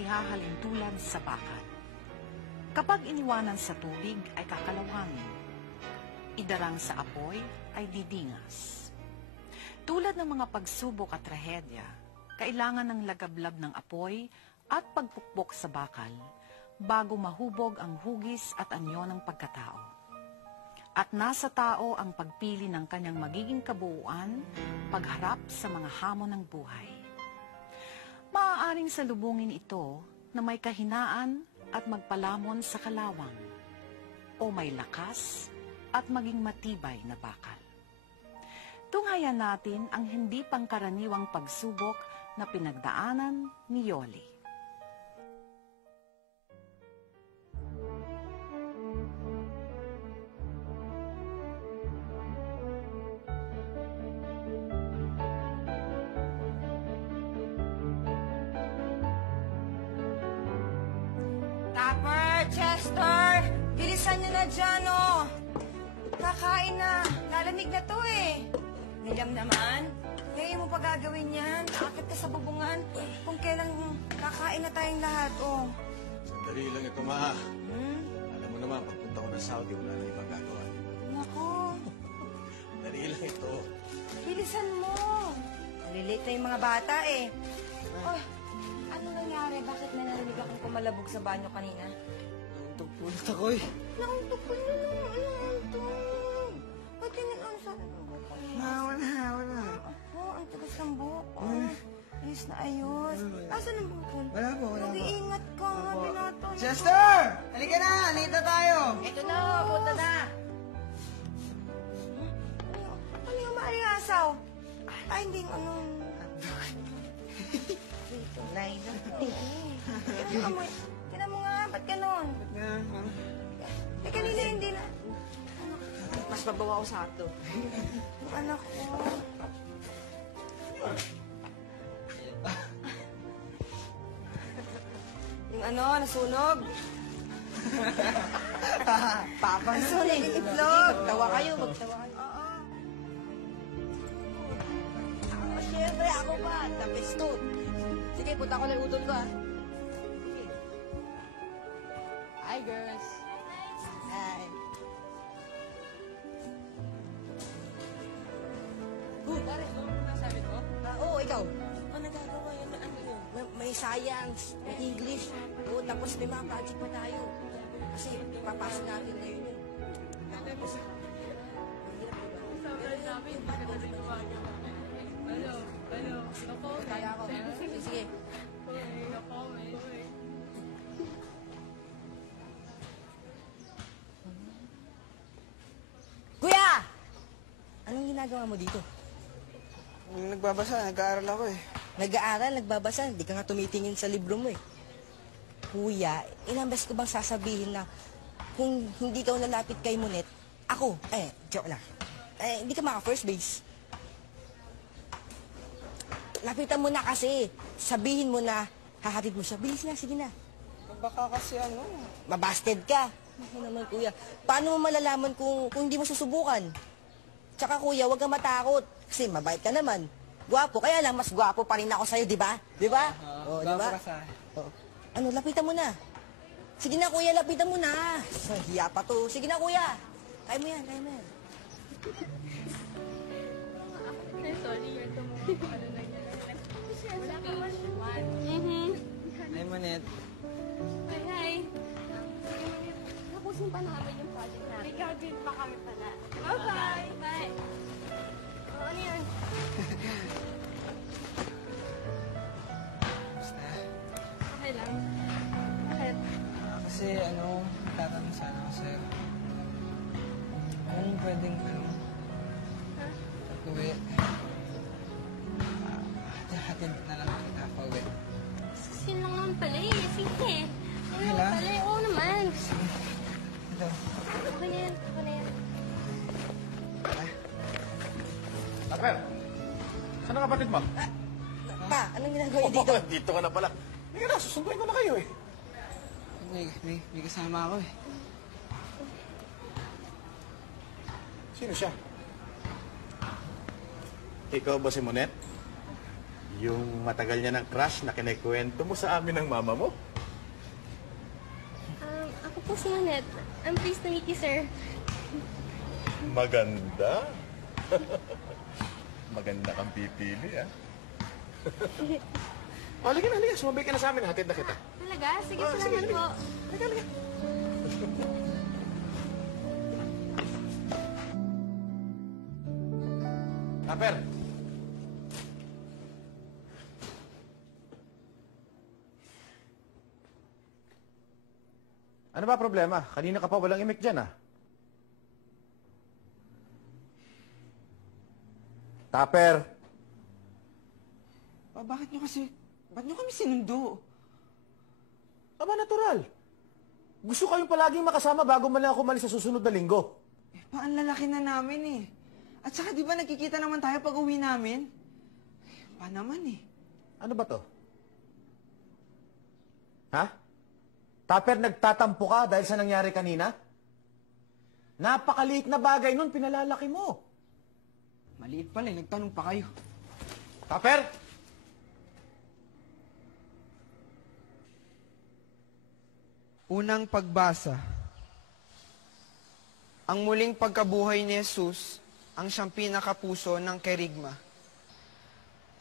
ihahalin tulad sa bakal. Kapag iniwanan sa tubig ay kakalawangin. Idarang sa apoy ay didingas. Tulad ng mga pagsubok at trahedya, kailangan ng lagablab ng apoy at pagpukpok sa bakal bago mahubog ang hugis at anyo ng pagkatao. At nasa tao ang pagpili ng kanyang magiging kabuuan pagharap sa mga hamon ng buhay. Maaaring salubungin ito na may kahinaan at magpalamon sa kalawang, o may lakas at maging matibay na bakal. Tunghayan natin ang hindi pangkaraniwang pagsubok na pinagdaanan ni Yoli. Tupper, Chester! Bilisan niyo na dyan, oh! Kakain na. Lalamig na to, eh. Nilam naman. Ngayon mo pa gagawin yan. Aakit ka sa bubungan. Kung kailan kakain na tayong lahat, oh. Sandali lang ito, Ma. Alam mo naman, pagpunta ko ng Saudi, wala na ibang gagawa. Naku. Sandali lang ito. Bilisan mo. Nalilate na yung mga bata, eh. Oh, ano nangyari? Bakit may narinig akong kumalabog sa banyo kanina? Nauntog-pulot ako, eh. Nauntog ko na naman. Nauntog. Ba't ganyan ang sa... Wala. Ako, ang tagas ng buhok ko. Ayos na ayos. Asan ang buhok? Wala po. Mag-iingat ka, ha, binato. Chester! Halika na! Late na tayo! Ito na, punta na. Ano yung maaliasaw? Ay, hindi yung ano... Dito, Laila. Tinan mo nga, ba't ganon? Eh, kanina hindi na... Mas babawa ako sa ato. Anak ko. Yung ano, nasunog. Papa, Nasunog yung itlog. magtawa kayo. Oo. Siyempre, ako ba? Tapos to. Sige, punta ko ng udon ko, ah. Sige. Hi, girls. Hi. Pare, sabi ko? Oo, ikaw. Ano nagagawa yun? Ano yun? May science, may English. Oo, tapos may mga project pa tayo. Kasi papasok natin ngayon yun. Tapos, mahirap diba? Sobrang dami, hindi ka na rin gumagawa. Ano, Kaya ako. Sige. Kuya! Anong ginagawa mo dito? Nagbabasa, nag-aaral ako, eh. Nag-aaral, nagbabasa, hindi ka nga tumitingin sa libro mo eh. Kuya, ilang beses ko bang sasabihin na kung hindi ka lalapit kay Monet, ako, joke lang. Hindi ka maka-first base. Lapitan mo na kasi. Sabihin mo na, hahatid mo siya. Bilis na, sige na. Baka kasi ano... Mabasted ka. Ano naman, kuya. Paano mo malalaman kung hindi mo susubukan? Tsaka, kuya, huwag kang matakot. Kasi mabait ka naman. Gwapo. Kaya lang, mas gwapo pa rin ako sa'yo, di ba? Di ba? Oo, di ba? gwapo ka sa akin. Oo. Ano, lapitan mo na. Sige na, kuya, lapitan mo na. Hiya pa to. Sige na, kuya. Kaya mo yan, kaya mo yan. Sorry, yun ito mo. Ano nangyari? Wala ka man. Hi, Monet. Hi. Tapusin pa namin yung project namin. May gagawin pa kami pala. Bye-bye. Bye. Oh, ano yun? Basta. Okay lang. Bakit? Kasi tatanong sana ako sa'yo. Kung pwedeng, pag-uwi. Hatid na lang kita pa-uwi. Yun lang naman pala eh. Sige. Yun Okay lang lang? pala eh. Oo naman. Ito. Okay na yan. Okay na yan. Tapper, saan ang kapatid mo? Pa, anong ginagawa niyo dito? Dito ka na pala. Hindi na, susunduin ko na kayo eh. May kasama ako eh. Sino siya? Ikaw ba si Monet? Yung matagal niya ng crush na kinikwento mo sa amin ng mama mo. Ako po si Annette. I'm pleased to meet you, sir. Maganda. Maganda kang pipili, ah. Halika na, halika. Sumabay ka na sa amin. Hatid na kita. Talaga? Sige, Oh, salamat sige, po. Halika, halika. Taper! Ano ba problema? Kanina ka pa walang imik dyan, ah. Taper! Ba't nyo kami sinundo? Aba, natural. Gusto kayong palaging makasama bago man lang ako umalis sa susunod na linggo. Ang lalaki na namin eh. At saka di ba nagkikita naman tayo pag uwi namin? Pa naman eh. Ano ba to? Ha? Taper, nagtatampo ka dahil sa nangyari kanina? Napakaliit na bagay nun, pinalalaki mo. Maliit pala eh, nagtanong pa kayo. Taper! Unang pagbasa. Ang muling pagkabuhay ni Jesus ang siyang pinakapuso ng kerigma.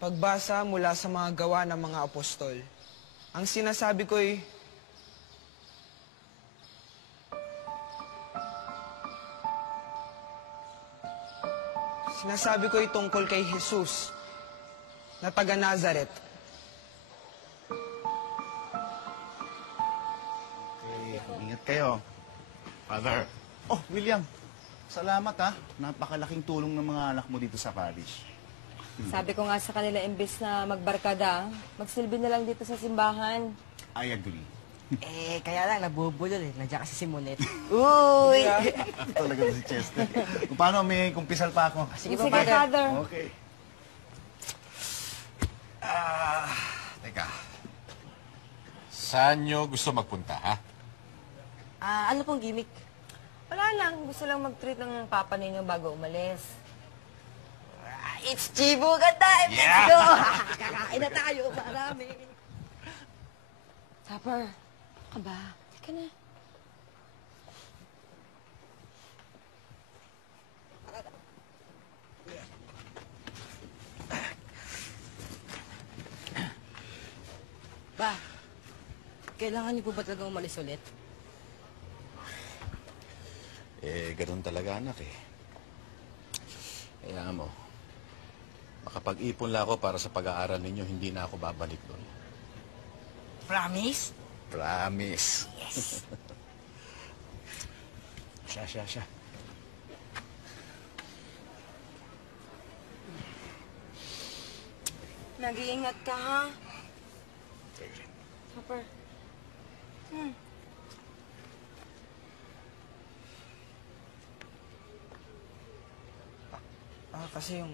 Pagbasa mula sa mga gawa ng mga apostol. Ang sinasabi ko'y tungkol kay Jesus na taga Nazaret. Okay, ingat kayo. Father. Oh, William. Salamat ha. Napakalaking tulong ng mga anak mo dito sa parish. Sabi ko nga sa kanila, imbes na magbarkada, magsilbi na lang dito sa simbahan. I agree. Kaya lang, nabubulol eh. Nandiyan kasi si Monet. Uy! Talaga si Chester. Kung paano, may kumpisal pa ako. Sige, Sige, Father. Father. Okay. Teka. Saan nyo gusto magpunta, ha? Ano pong gimmick? Wala lang, gusto lang mag-treat ng papa ninyo bago umalis. It's Chibugan time! Let's go! Kakain na tayo, marami. Topper, ka ba? Teka na. Ba, kailangan niyo po ba talaga umalis ulit? Ganun talaga, anak, eh. Kaya mo, makapag-ipon lang ako para sa pag-aaral ninyo, hindi na ako babalik doon. Promise? Promise. Yes. Siya. Nag-iingat ka, ha? Topper. Kasi yung...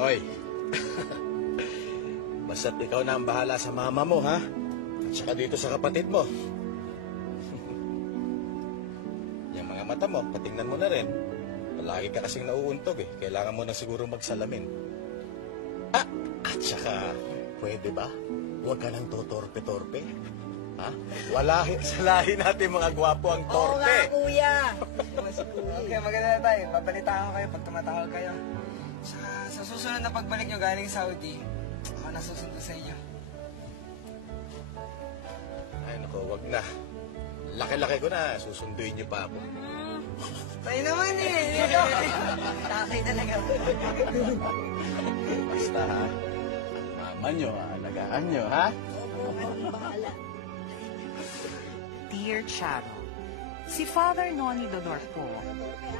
Oy. Basta't ikaw na ang bahala sa mama mo, ha? At saka dito sa kapatid mo. Yung mga mata mo, patingnan mo na rin. Palagi ka kasing nauuntog, eh. Kailangan mo na siguro magsalamin. At saka, pwede ba? Huwag ka nang totorpe-torpe. Ha? Sa lahi natin mga gwapo ang Oo nga, torpe. kuya. Okay, maganda na tayo. Babalitaan ko kayo pag tumatawag kayo. Sa susunod na pagbalik nyo galing Saudi, ako nasusundo sa inyo. Ay, naku, wag na. Laki-laki ko na. Susunduin niyo pa ako. Tayo naman eh! Tatay talaga. Basta, ha? Mama nyo, alagaan nyo, ha? Dear Charo, si Father Noni Dodorpo,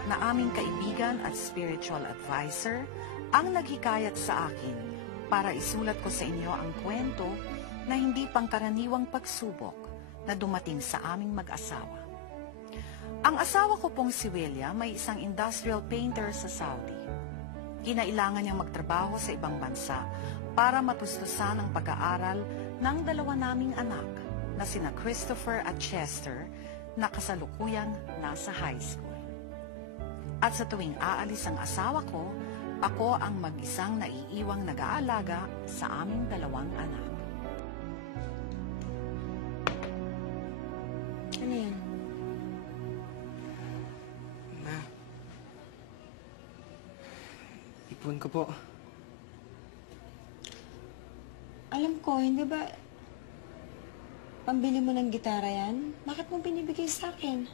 na aming kaibigan at spiritual advisor, ang naghikayat sa akin para isulat ko sa inyo ang kwento na hindi pangkaraniwang pagsubok na dumating sa aming mag-asawa. Ang asawa ko pong si William may isang industrial painter sa Saudi. Kinailangan niyang magtrabaho sa ibang bansa para matustusan ang pag-aaral ng dalawa naming anak na sina Christopher at Chester na kasalukuyang nasa high school. At sa tuwing aalis ang asawa ko, ako ang mag-isang naiiwang nag-aalaga sa aming 2 anak. Ano yan? Ma. Ipon ko po. Alam ko, hindi ba pambili mo ng gitara yan? Bakit mo binibigay sa akin?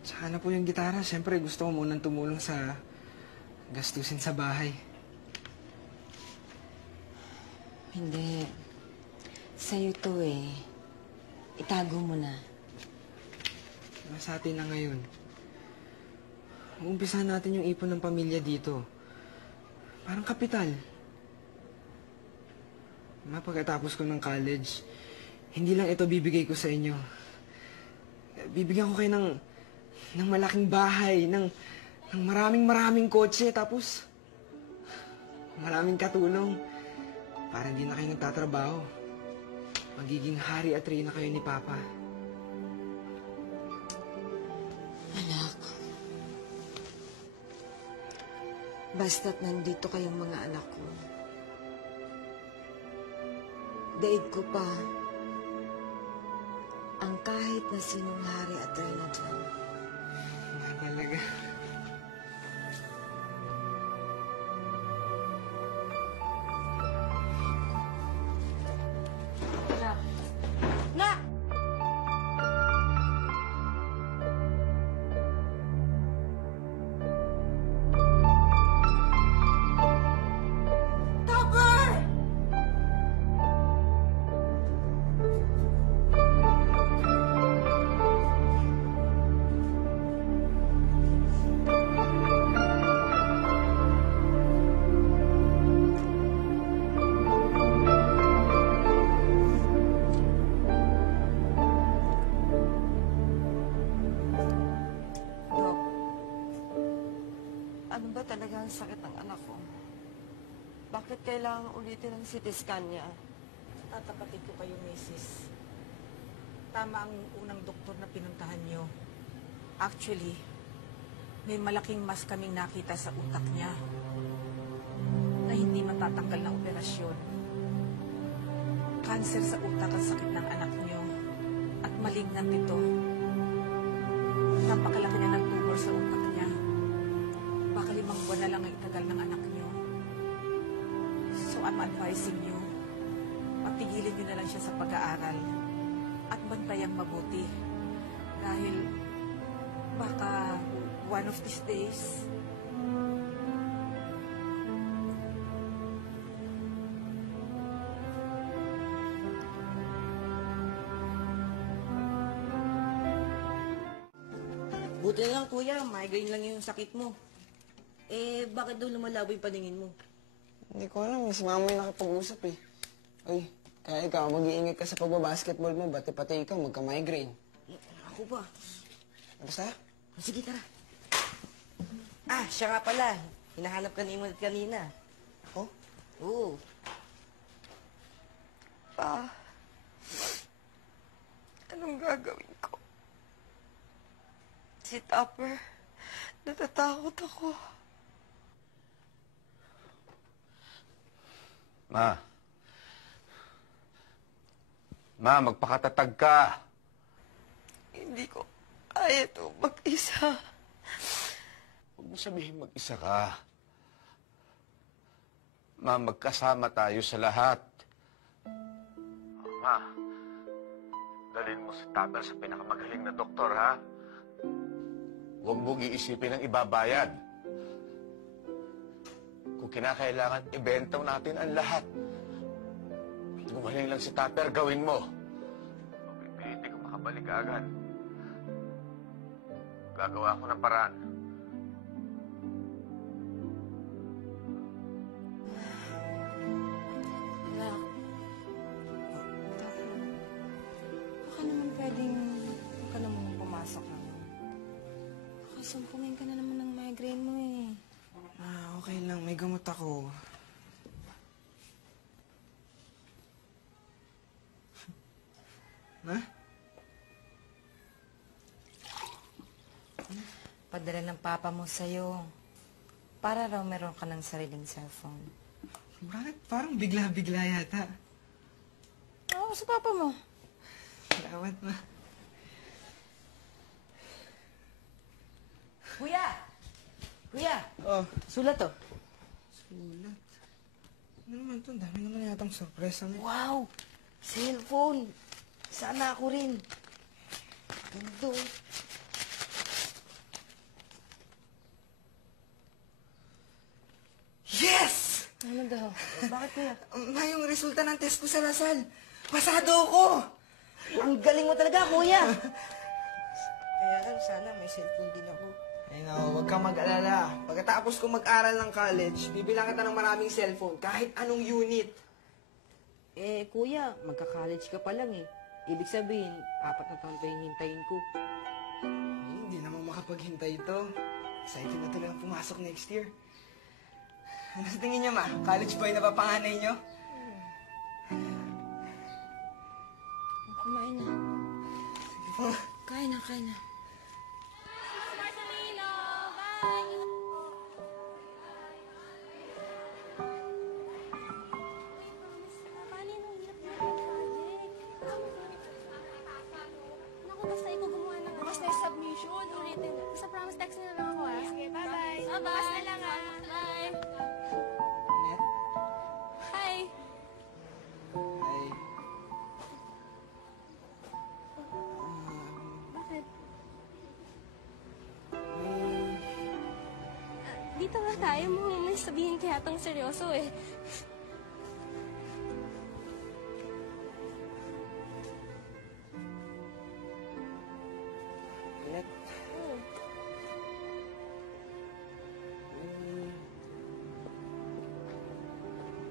Tsaka na po yung gitara. Siyempre, gusto ko munang tumulong sa gastusin sa bahay. Hindi. Sa'yo to eh. Itago mo na. Nasa atin na ngayon. Umpisahan natin yung ipon ng pamilya dito. Parang kapital. Ma, pagkatapos ko ng college, hindi lang ito bibigay ko sa inyo. Bibigyan ko kayo ng malaking bahay, ng maraming kotse, tapos maraming katulong para hindi na kayo nagtatrabaho. Magiging hari at reyna kayo ni Papa. Anak. Basta't nandito kayong mga anak ko. Daig ko pa ang kahit na sinong hari at reyna dyan. Talaga. Nak! Topper! Dok, ano ba talaga ang sakit ng anak ko? Bakit kailangan ulitin ang CT scan niya? Tatapatin ko kayo, Mrs. Tama ang unang doktor na pinuntahan nyo. Actually, may malaking mas kaming nakita sa utak niya na hindi matatanggal na operasyon. Cancer sa utak ang sakit ng anak nyo at malignant ito. Napakalaki na ng tumor sa utak niya. Baka 5 buwan na lang ang itagal ng anak nyo. So I'm advising you, patigilin nyo na lang siya sa pag-aaral at bantayang mabuti. Dahil baka one of these days, Buti na lang, kuya. Migraine lang yung sakit mo. Eh, bakit daw lumalabo yung paningin mo? Hindi ko alam. Si mama yung nakipag-usap eh. Uy, kaya ikaw, mag-iingat ka sa pagbabasketball mo. Pati ikaw, magka-migraine. Ako pa. Basta? Sige, tara. Ah, siya nga pala. Hinahanap ka ni Imanit kanina. Ako? Oo. Pa, anong gagawin ko? Si Topper, natatakot ako. Ma, magpakatatag ka. Hindi ko kaya ito mag-isa. Huwag mo sabihin mag-isa ka. Ma, magkasama tayo sa lahat. Ma, dalhin mo si Tabel sa pinakamagaling na doktor, ha? Huwag mong iisipin ang ibabayad. Kung kinakailangan, ibenta natin ang lahat. Gumaling lang si Tupper, gawin mo. Pipili ko makabalik agad. Gagawa ko ng paraan. Anak, baka naman pwedeng huwag ka naman pumasok na. Sumpungin ka na naman ng migraine mo eh. Okay lang. May gamot ako. Ha? Padala ng papa mo sa'yo. Para raw meron ka ng sariling cellphone. Bakit parang bigla-bigla yata? Oo, sa papa mo. Salamat, ma. Kuya! Kuya! Oh, Sulat to. sulat. Ano naman to? Dami naman yatang sorpresa mo. Wow! Cellphone! Sana ako rin. Ganda. Yes! Ano daw? Bakit kuya? Ma, yung resulta ng test ko sa Lasal. Pasado ako! Ang galing mo talaga, kuya! Kaya lang, sana may cellphone din ako. Ay nako, huwag kang mag-alala. Pagkatapos ko mag-aral ng college, bibilang kita ng maraming cellphone, kahit anong unit. Eh, kuya, magka-college ka pa lang eh. Ibig sabihin, 4 na taon pa yung hintayin ko. Ay, hindi naman makapaghintay ito. Excited na talagang pumasok next year. Ano sa tingin niyo, ma? College boy na ba panganay niyo? Kumain na. Sige po. Kain na, kain na. Marcelino! Bye! Paano yung hirap na project? Naku, basta ikaw gumawa ng bukas na yung submission. Ulitin. Basta promise, text na lang ako ah. Sige, bye-bye. Bukas na lang ah. Bye! Net? Hi! Ay. Bakit? May... Dito nga tayo mo. May sabihin kaya itong seryoso eh. Net? Oh.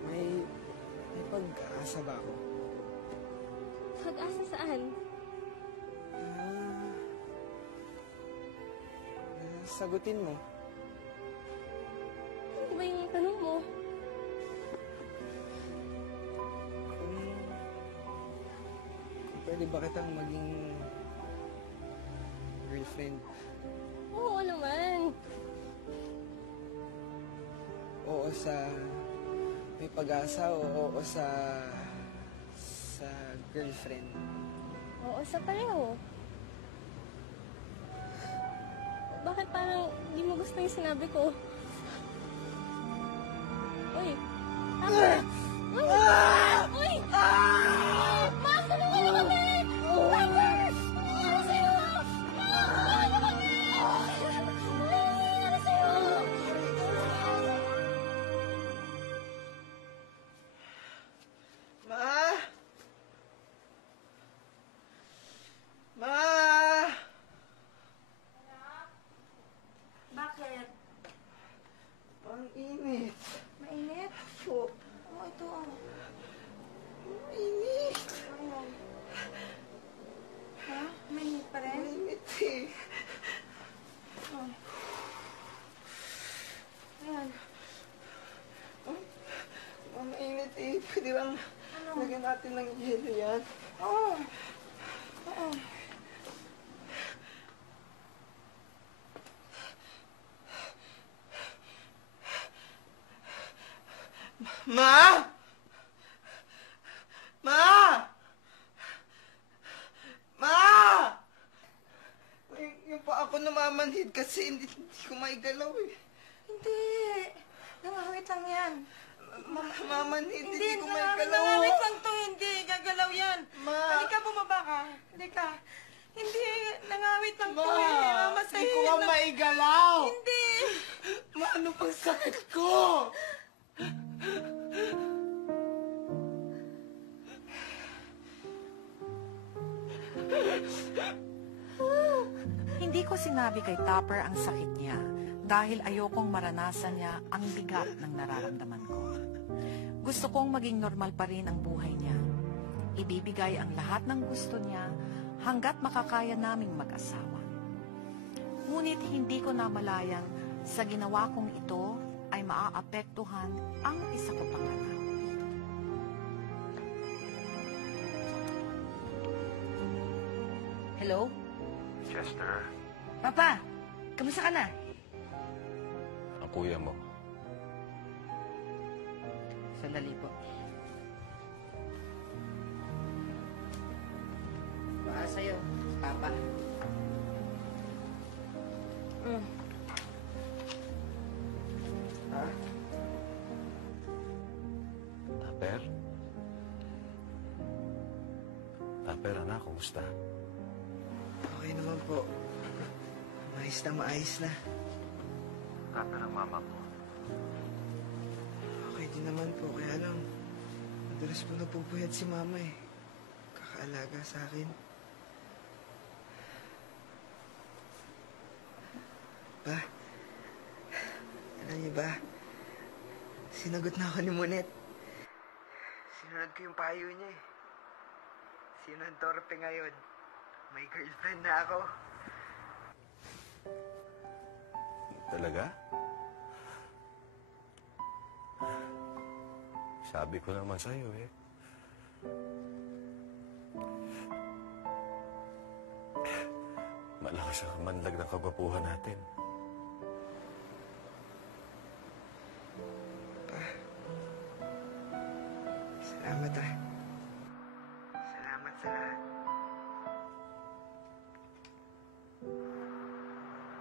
May pag-asa ba ako? Pag-asa saan? Sagutin mo. Ano ba yung tanong mo? Kung pwede ba kitang maging girlfriend? Oo naman. Oo sa may pag-asa o oo sa girlfriend? Oo, sa pareho. Bakit parang di mo gusto yung sinabi ko? Uy! Tama! Uy! Uy! Ma'am, tulungan niyo kami! Tama! Ano sa'yo? Ano kami? Ano sa'yo? Ma! Ma! Bakit? Ang init. Mainit? Po. Oo, ito ah. Init. Ayan. Ha? Mainit pa rin? Init eh. Oh. Ayan. Ang init eh. Pwede bang lagyan natin ng yelo yan? Oo. Oo. Ma! Ma! Ma! Yung pa ako namamanhid kasi hindi ko maigalaw eh. Hindi. Nangawit lang yan. Mamanhid, Hindi, hindi ko maigalaw. nangawit lang to. Hindi, gagalaw yan. Ma! Halika, bumaba ka. Halika. Hindi, nangawit lang to. Ma! Eh. Hindi Mamasahin ko nga lang. maigalaw. Hindi. Ma, ano pang sakit ko? Hindi ko sinabi kay Topper ang sakit niya dahil ayokong maranasan niya ang bigat ng nararamdaman ko. Gusto kong maging normal pa rin ang buhay niya. Ibibigay ang lahat ng gusto niya hanggat makakaya naming mag-asawa. Ngunit hindi ko namalayang sa ginawa kong ito ay maaapektuhan ang isa ko pang anak. Hello? Chester, Papa! Kamusta ka na? Ang kuya mo. Sandali po. Para sa'yo, Papa. Ha? Taper? Taper, anak, kumusta? Okay naman po. Maayos na. Taper ang mama mo. Okay din naman po, kaya lang, madalas po napupuyat si mama eh. Kakaalaga sa akin. Pa, alam niyo ba, sinagot na ako ni Monet. Sinunod ko yung payo niya eh. Sino ang torpe ngayon? May girlfriend na ako. Talaga? Sabi ko naman sa'yo eh. Malakas ang manlag ng kagwapuhan natin. Salamat ah. Salamat sa lahat.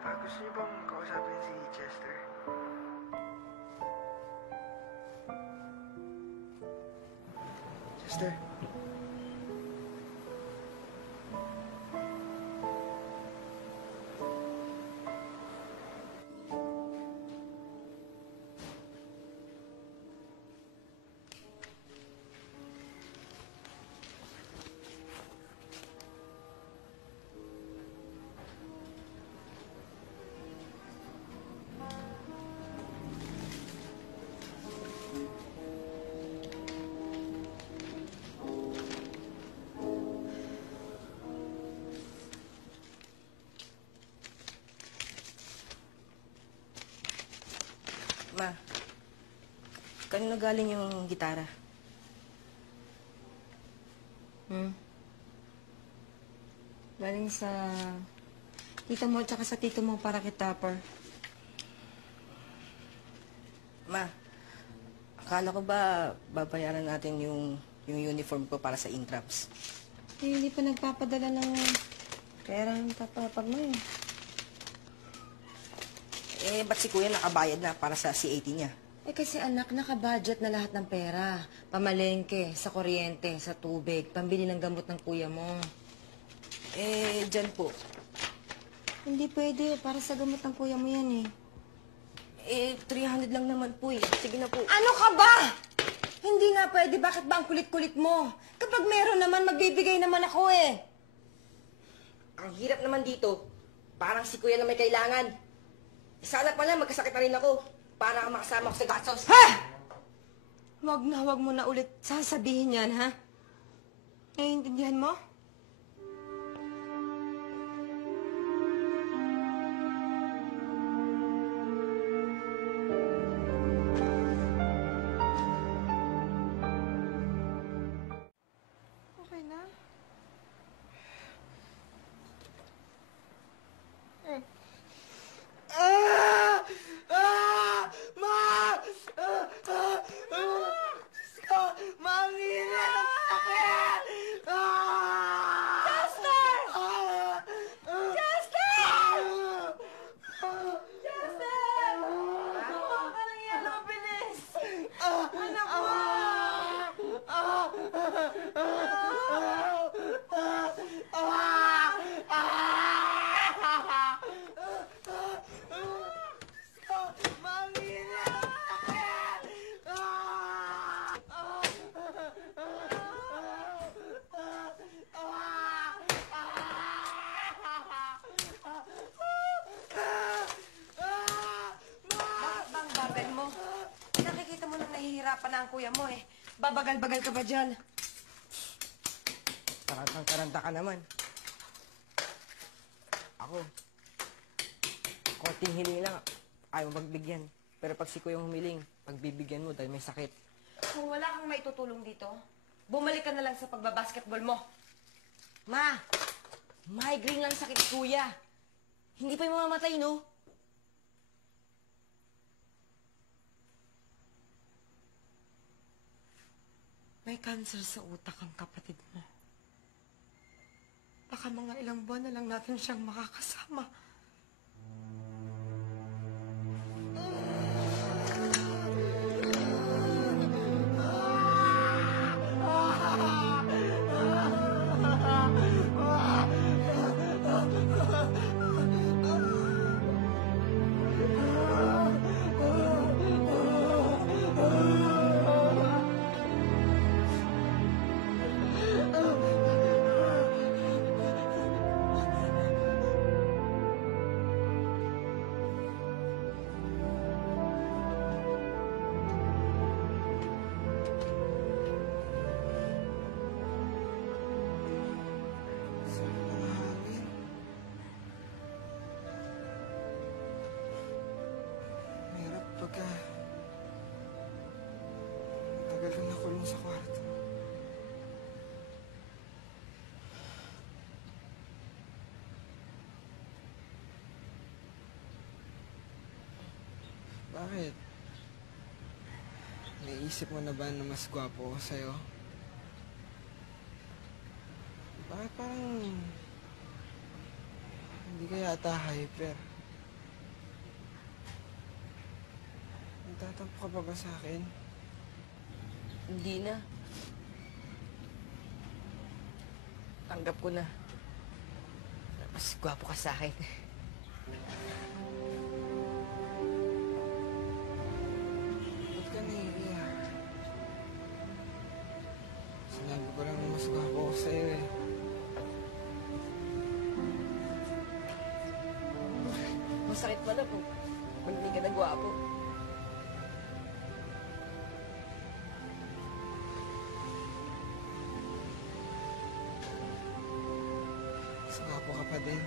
Pa, gusto niyo bang kausapin si Chester? Chester? Ma, kanino galing yung gitara? Galing sa tita mo at saka sa tito mo para kay Topper. Ma, akala ko ba babayaran natin yung uniform ko para sa intraps? Eh, hindi pa nagpapadala ng pera ng Topper mo eh. Eh, ba't si Kuya nakabayad na para sa C80 niya? Eh kasi anak, naka-budget na lahat ng pera. Pamalengke, sa kuryente, sa tubig, pambili ng gamot ng kuya mo. Eh, dyan po. Hindi pwede, para sa gamot ng kuya mo yan eh. Eh, 300 lang naman po eh. Sige na po. Ano ka ba? Hindi nga pwede, bakit ba ang kulit-kulit mo? Kapag meron naman, magbibigay naman ako eh. Ang hirap naman dito. Parang si Kuya na may kailangan. Sana pala magkasakit na rin ako para makasama ko sa gastos. Ha! Wag mo na ulit sasabihin yan, ha? Naiintindihan mo? Okay na? Nahihirapan na ang kuya mo eh. Babagal-bagal ka ba dyan? Tarantang-taranta ka naman. Ako, konting hiling lang, ayaw magbigyan. Pero pag si Kuya humiling, pagbibigyan mo dahil may sakit. Kung wala kang maitutulong dito, bumalik ka na lang sa pagbabasketball mo. Ma! Migraine lang sakit ni Kuya. Hindi pa yung mamamatay, no? May cancer sa utak ang kapatid mo. Baka mga ilang buwan na lang natin siyang makakasama. Mahirap pagka tagal kang nakulong sa kwarto. Bakit? Naisip mo na ba na mas gwapo ako sa'yo? Bakit parang hindi ka yata hyper? Nagtatampo ka pa ba sa akin? Hindi na. Tanggap ko na. Mas gwapo ka sa akin. Ba't ka naiiyak? Sinabi ko lang na mas gwapo ako sa'yo eh. Masakit pala po. Pag hindi ka na gwapo. Mas gwapo ka pa din.